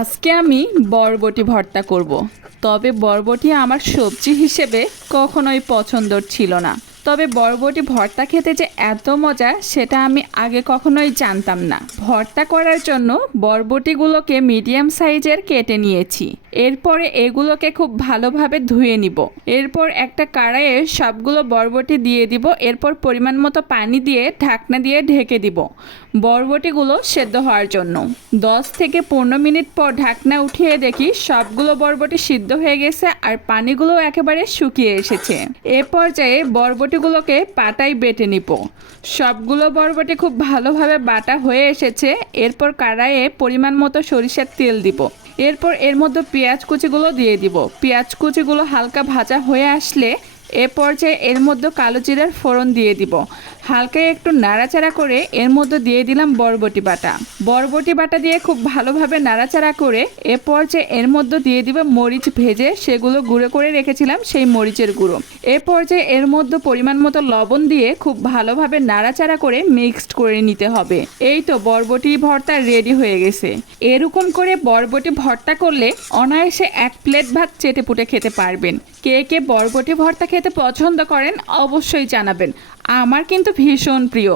আজকে আমি বরবটি ভর্তা করব। তবে বরবটি আমার সবজি হিসেবে কখনোই পছন্দর ছিল না। তবে বরবটি ভর্তা খেতে যে এত মজা সেটা আমি আগে কখনোই জানতাম না। ভর্তা করার জন্য বরবটিগুলোকে মিডিয়াম সাইজের কেটে নিয়েছি। এরপরে এগুলোকে খুব ভালোভাবে ধুয়ে নিব। এরপর একটা কড়াইয়ে সবগুলো বরবটি দিয়ে দিব। এরপর পরিমাণ মতো পানি দিয়ে ঢাকনা দিয়ে ঢেকে দিব বরবটিগুলো সেদ্ধ হওয়ার জন্য। 10 থেকে 15 মিনিট পর ঢাকনা উঠিয়ে দেখি সবগুলো বরবটি সিদ্ধ হয়ে গেছে আর পানিগুলো একেবারে শুকিয়ে এসেছে। এ পর্যায়ে বরবটিগুলোকে পাটায় বেটে নিব। সবগুলো বরবটি খুব ভালোভাবে বাটা হয়ে এসেছে। এরপর কড়াইয়ে পরিমাণ মতো সরিষার তেল দিব। এরপর এর মধ্যে পেঁয়াজ কুচিগুলো দিয়ে দিব। পেঁয়াজ কুচিগুলো হালকা ভাজা হয়ে আসলে এ পর্যায়ে এর মধ্যে কালো জিরার ফোড়ন দিয়ে দিব। হালকা একটু নাড়াচাড়া করে এর মধ্যে দিয়ে দিলাম বরবটি বাটা। বরবটি বাটা দিয়ে খুব ভালোভাবে নাড়াচাড়া করে এ পর্যায়ে এর মধ্যে দিয়ে দিব মরিচ ভেজে সেগুলো গুঁড়ো করে রেখেছিলাম সেই মরিচের গুঁড়ো। এ পর্যায়ে এর মধ্যে পরিমাণ মতো লবণ দিয়ে খুব ভালোভাবে নাড়াচাড়া করে মিক্সড করে নিতে হবে। এই তো বরবটি ভর্তা রেডি হয়ে গেছে। এরকম করে বরবটি ভর্তা করলে অনায়াসে 1 প্লেট ভাত চেটেপুটে খেতে পারবেন। কে কে বরবটি ভর্তা খেতে পছন্দ করেন অবশ্যই জানাবেন। আমার কিন্তু ভীষণ প্রিয়।